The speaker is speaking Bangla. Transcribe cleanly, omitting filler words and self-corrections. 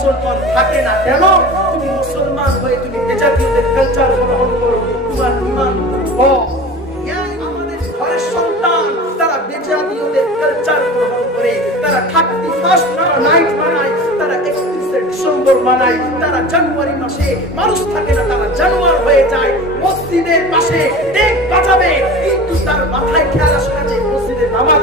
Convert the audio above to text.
মুসলমান থাকে না কেন? তুমি মুসলমান হয়ে তুমি বেজাতীয়দের কালচার গ্রহণ করো, তোমার ঈমান দুর্বল। আমাদের ঘরের সন্তান তারা বেজাতীয়দের কালচার গ্রহণ করে, তারা 31 নাইট বানায়, তারা 31 ডিসেম্বর বানায়, তারা জানুয়ারি মাসে মানুষ থাকে না, তারা জানুয়ার হয়ে যায়, মসজিদের পাশে ডেক বাজাবে, কিন্তু তার মাথায় খেয়াল আসে না যে মসজিদের নামাজ